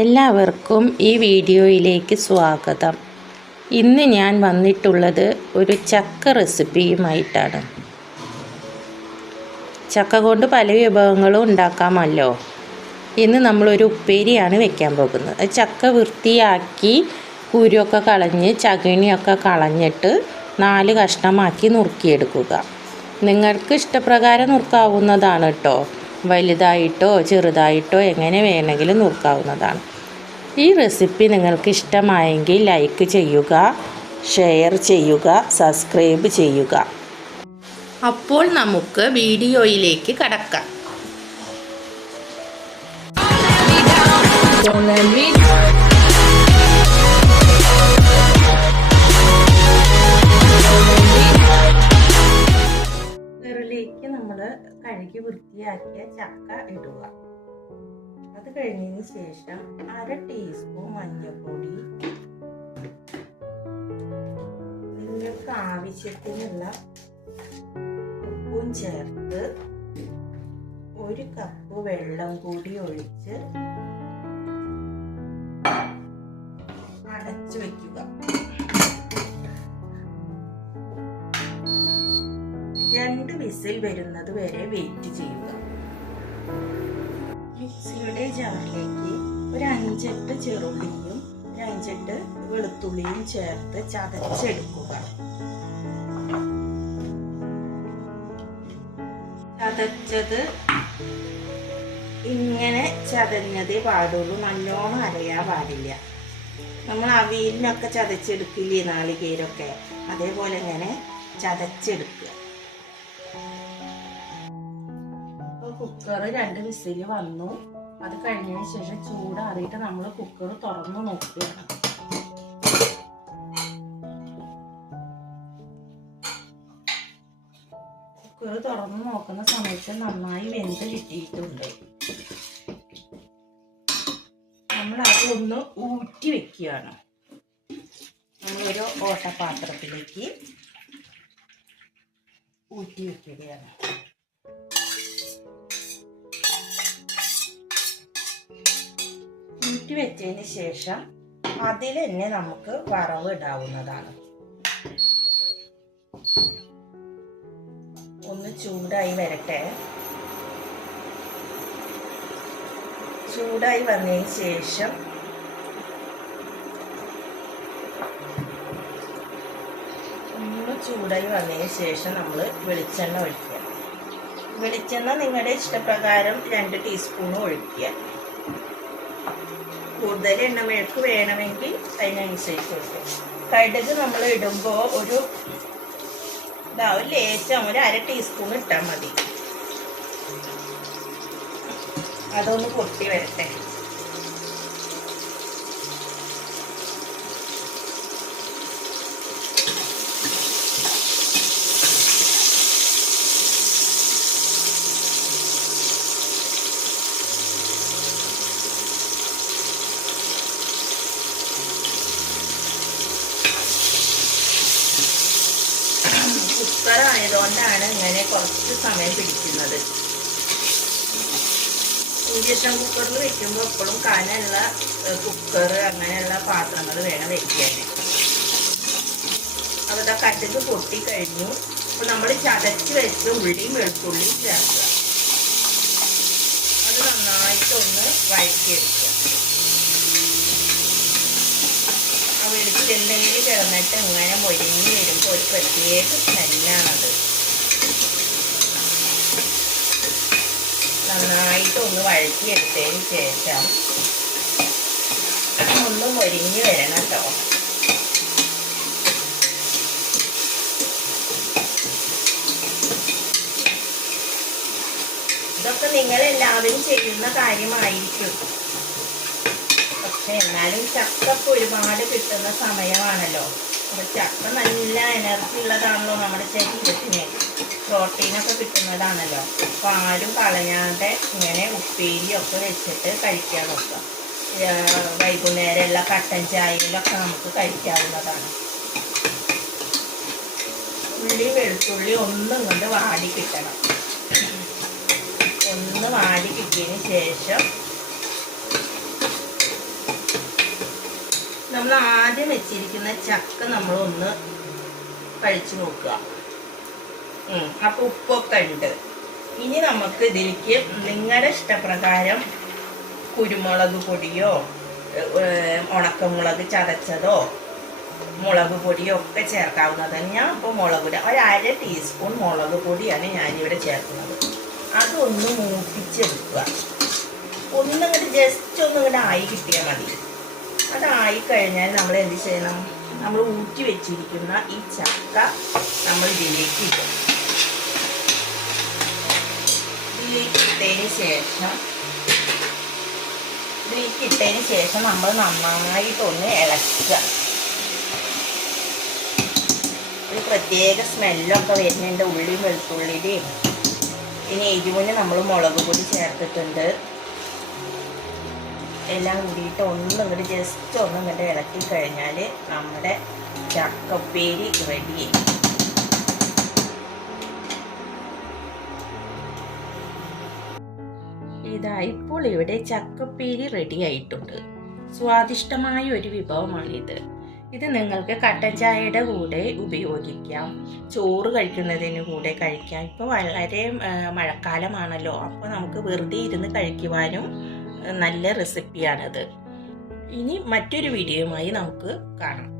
എല്ലാവർക്കും ഈ വീഡിയോയിലേക്ക് സ്വാഗതം. ഇന്ന് ഞാൻ വന്നിട്ടുള്ളത് ഒരു ചക്ക റെസിപ്പിയുമായിട്ടാണ്. ചക്ക കൊണ്ട് പല വിഭവങ്ങളും ഉണ്ടാക്കാമല്ലോ. ഇന്ന് നമ്മളൊരു ഉപ്പേരിയാണ് വെക്കാൻ പോകുന്നത്. ചക്ക വൃത്തിയാക്കി കുരുവൊക്കെ കളഞ്ഞ് ചകിണിയൊക്കെ കളഞ്ഞിട്ട് 4 കഷ്ണമാക്കി നുറുക്കിയെടുക്കുക. നിങ്ങൾക്ക് ഇഷ്ടപ്രകാരം നുറുക്കാവുന്നതാണ് കേട്ടോ. വലുതായിട്ടോ ചെറുതായിട്ടോ എങ്ങനെ വേണമെങ്കിലും നുറുക്കാവുന്നതാണ്. ഈ റെസിപ്പി നിങ്ങൾക്ക് ഇഷ്ടമായെങ്കിൽ ലൈക്ക് ചെയ്യുക, ഷെയർ ചെയ്യുക, സബ്സ്ക്രൈബ് ചെയ്യുക. അപ്പോൾ നമുക്ക് വീഡിയോയിലേക്ക് കടക്കാം. കുക്കറിലേക്ക് നമ്മൾ കഴുകി വൃത്തിയാക്കിയ ചക്ക ഇടുക. അത് കഴിഞ്ഞതിന് ശേഷം 1/2 ടീസ്പൂൺ മഞ്ഞൾപ്പൊടി, നിങ്ങൾക്ക് ആവശ്യത്തിനുള്ള ഉപ്പും ചേർത്ത് 1 കപ്പ് വെള്ളം കൂടി ഒഴിച്ച് അടച്ചു വയ്ക്കുക. 2 വിസിൽ വരുന്നത് വരെ വെയിറ്റ് ചെയ്യുക. മിക്സിയുടെ ജാറിലേക്ക് ഒരു 5-8 ചെറുള്ളിയും 5-8 വെളുത്തുള്ളിയും ചേർത്ത് ചതച്ചെടുക്കുക. ചതച്ചത് ഇങ്ങനെ ചതഞ്ഞതേ പാടുള്ളൂ, നല്ലോണം അരയാൻ പാടില്ല. നമ്മൾ അവിയലിനൊക്കെ ചതച്ചെടുക്കില്ലേ നാളികേരൊക്കെ, അതേപോലെ ഇങ്ങനെ ചതച്ചെടുക്കുക. കുക്കർ 2 വിസിൽ വന്നു. അത് കഴിഞ്ഞതിന് ശേഷം ചൂടാറിയിട്ട് നമ്മൾ കുക്കർ തുറന്നു നോക്കുകയാണ്. കുക്കർ തുറന്നു നോക്കുന്ന സമയത്ത് നന്നായി വെന്ത് കിട്ടിയിട്ടുണ്ട്. നമ്മൾ അതൊന്ന് ഊറ്റി വെക്കുകയാണ്. നമ്മളൊരു ഓട്ടപാത്രത്തിലേക്ക് ഊറ്റി വെക്കുകയാണ്. ഊറ്റി വെച്ചതിന് ശേഷം അതിൽ തന്നെ നമുക്ക് വറവ് ഇടാവുന്നതാണ്. ഒന്ന് ചൂടായി വരട്ടെ. ചൂടായി വന്നതിന് ശേഷം നമ്മൾ വെളിച്ചെണ്ണ ഒഴിക്കുക. വെളിച്ചെണ്ണ നിങ്ങളുടെ ഇഷ്ടപ്രകാരം 2 ടീസ്പൂൺ ഒഴിക്കുക. കൂടുതൽ എണ്ണമെഴുക്ക് വേണമെങ്കിൽ അതിനനുസരിച്ച് ഒഴിക്കുക. കടുക് നമ്മൾ ഇടുമ്പോൾ ഒരു ലേശം 1/2 ടീസ്പൂൺ ഇട്ടാൽ മതി. അതൊന്ന് പൊട്ടി വരട്ടെ. കുക്കറായതുകൊണ്ടാണ് ഇങ്ങനെ കുറച്ച് സമയം പിടിക്കുന്നത്. ഇൻഡക്ഷൻ കുക്കറിൽ വെക്കുമ്പോൾ എപ്പോഴും കനമുള്ള കുക്കർ അങ്ങനെയുള്ള പാത്രങ്ങൾ വേണം വെക്കാൻ. അപ്പോൾ കടുക് പൊട്ടിക്കഴിഞ്ഞു. അപ്പോൾ നമ്മൾ ചതച്ച് വെച്ച് ഉള്ളിയും വെളുത്തുള്ളിയും ചേർക്കുക. അത് നന്നായിട്ടൊന്ന് വഴറ്റിയെടുക്കുക. ആ വെളിച്ചെണ്ണയിൽ കിടന്നിട്ട് ഇങ്ങനെ മൊരിഞ്ഞ് വരുമ്പോൾ ഒരു പ്രത്യേക സ്മെല്ലാണത്. നന്നായിട്ടൊന്ന് വഴറ്റിയെടുത്തതിന് ശേഷം ഒന്ന് മൊരിഞ്ഞ് വരണം കേട്ടോ. ഇതൊക്കെ നിങ്ങളെല്ലാവരും ചെയ്യുന്ന കാര്യമായിരിക്കും. പക്ഷെ എന്നാലും ചക്കപ്പ് ഒരുപാട് കിട്ടുന്ന സമയമാണല്ലോ. അപ്പോൾ ചക്ക നല്ല എനർജി ഉള്ളതാണല്ലോ, നമ്മുടെ ശരീരത്തിന് പ്രോട്ടീനൊക്കെ കിട്ടുന്നതാണല്ലോ. അപ്പോൾ ആരും കളയാതെ ഇങ്ങനെ ഉപ്പേരിയൊക്കെ വെച്ചിട്ട് കഴിക്കാൻ നോക്കുക. വൈകുന്നേരമുള്ള കട്ടൻ ചായയിലൊക്കെ നമുക്ക് കഴിക്കാവുന്നതാണ്. ഉള്ളി വെളുത്തുള്ളി ഒന്നും കൊണ്ട് വാടി കിട്ടണം. ഒന്ന് വാടി കിട്ടിയതിന് ശേഷം നമ്മൾ ആദ്യം വെച്ചിരിക്കുന്ന ചക്ക നമ്മളൊന്ന് കഴിച്ചു നോക്കുക. അപ്പോൾ ഉപ്പൊക്കെ ഉണ്ട്. ഇനി നമുക്ക് ഇതിലേക്ക് നിങ്ങളുടെ ഇഷ്ടപ്രകാരം കുരുമുളക് പൊടിയോ ഉണക്കമുളക് ചതച്ചതോ മുളക് പൊടിയോ ഒക്കെ ചേർക്കാവുന്നതാണ്. ഞാൻ ഇപ്പോൾ മുളക് പൊടി 1/2 ടീസ്പൂൺ മുളക് പൊടിയാണ് ഞാനിവിടെ ചേർക്കുന്നത്. അതൊന്ന് മൂപ്പിച്ചെടുക്കുക. ഒന്നിങ്ങോട്ട് ജസ്റ്റ് ഒന്നിങ്ങോട്ട് ആയി കിട്ടിയാൽ മതി. അതായി കഴിഞ്ഞാൽ നമ്മൾ എന്ത് ചെയ്യണം? നമ്മൾ ഊറ്റി വെച്ചിരിക്കുന്ന ഈ ചക്ക നമ്മൾ ഇതിലേക്ക് ഇടും. ഇതിലേക്ക് ഇട്ടതിന് ശേഷം നമ്മൾ നന്നായിട്ടൊന്ന് ഇളക്കുക. ഒരു പ്രത്യേക സ്മെല്ലൊക്കെ വരുന്നുണ്ട് ഉള്ളിയും വെളുത്തുള്ളിയുടെയും. ഇനി എരിവിന് നമ്മൾ മുളക് പൊടി ചേർത്തിട്ടുണ്ട്. എല്ലാം കൂടിയിട്ട് ഇങ്ങോട്ട് ജസ്റ്റ് ഇങ്ങോട്ട് ഇളക്കി കഴിഞ്ഞാൽ നമ്മുടെ ചക്കപ്പേരി റെഡിയായി. ഇപ്പോൾ ഇവിടെ ചക്കപ്പേരി റെഡി ആയിട്ടുണ്ട്. സ്വാദിഷ്ടമായ ഒരു വിഭവമാണിത്. ഇത് നിങ്ങൾക്ക് കട്ടൻ ചായയുടെ കൂടെ ഉപയോഗിക്കാം, ചോറ് കഴിക്കുന്നതിന് കൂടെ കഴിക്കാം. ഇപ്പോൾ വളരെ മഴക്കാലമാണല്ലോ, അപ്പോൾ നമുക്ക് വെറുതെ ഇരുന്ന് കഴിക്കുവാനും നല്ല റെസിപ്പിയാണിത്. ഇനി മറ്റൊരു വീഡിയോയുമായി നമുക്ക് കാണാം.